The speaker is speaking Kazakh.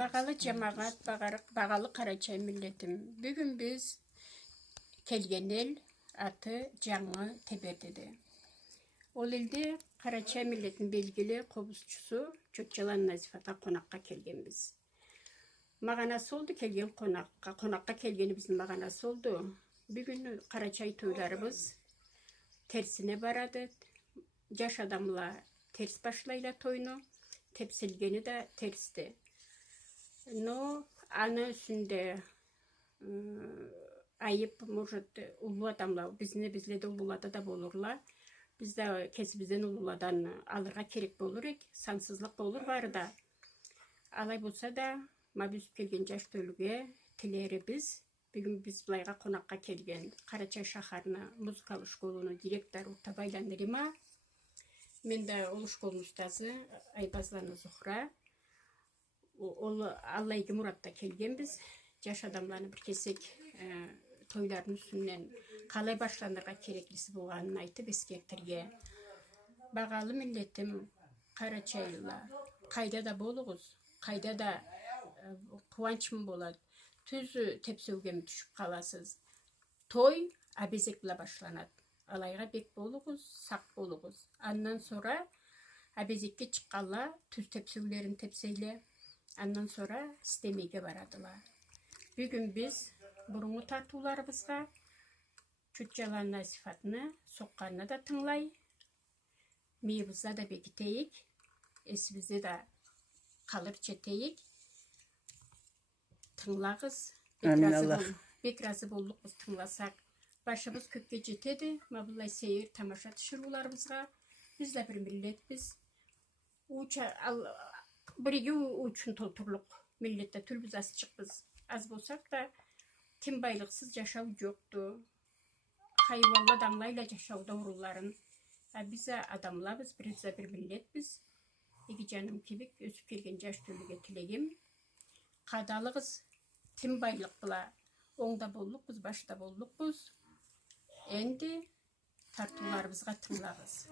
Бағалы жамағат, бағалы Қарачай миллетім. Бүгін біз келген ел аты Жаңы Тебердеде. Ол елде Қарачай миллетінің белгілі қобызшысы Чотчалан Назифата қонаққа келгенбіз. Мағанасы oldu келген қонаққа келгеніміздің мағанасы oldu. Бүгін Қарачай тойларыбыз терсіне барады. Жаш адамла терс башлайла тойну, тепсілгені де терсті. Но аны үстінде айып, может, улу адамла, bizlede улулада да болурла. Bizde kesibizden улуладан алырға керек болур ек, сансызлық болур бары да. Алай болса да, мабыз келген жаш төліге тілері біз. Бүгін біз бұлайға қонаққа келген Қарачай шахарына музыкалы школының директоры Табайдан Рима. Мен де ол школының ұстазы Айбазланы Зухра. Ол Аллайги Мұратта келген біз. Жаш адамланы бір кесек тойлардың үстінен қалай башландырға кереклісі болғанын айтып ескертерге. Бағалы миллетім Қарачайлы. Қайда да болуғыз, қайда да қуанчым болады. Түзі тепсеуге түшіп қаласыз. Той абезек біла башланады. Алайға бек болуғыз, сақ болуғыз. Аннан сора абезекке чыққала түз тепсеулерін тепсейле. Аннан сора істемеге барадыла. Бүгін біз бұрынғы тартуларыбызға Чотчалан Назифатыны соққанына да тыңлай. Мейбізда да бекітейік. Есібізде да қалыр четейік. Тыңлағыз. Бек разы болдық біз тыңласақ. Башыбыз көпке жетеді. Мабылай сейір тамаша түшіруларымызға. Біз де бір миллетпіз. Бірге үшін толтырлық миллетті түлбіз аз шықпыз. Аз болсақ да, тем байлықсыз жашау жоқты. Хайвалла адамлайла жашауда ұруларын. Біз адамлабыз, бір миллетпіз. Егі жаным кебек өсіп келген жаш төліге тілегем. Қадалығыз, тем байлық бұла. Оңда болдық біз, башта болдық біз. Енді тартуларымызға тыңлағыз.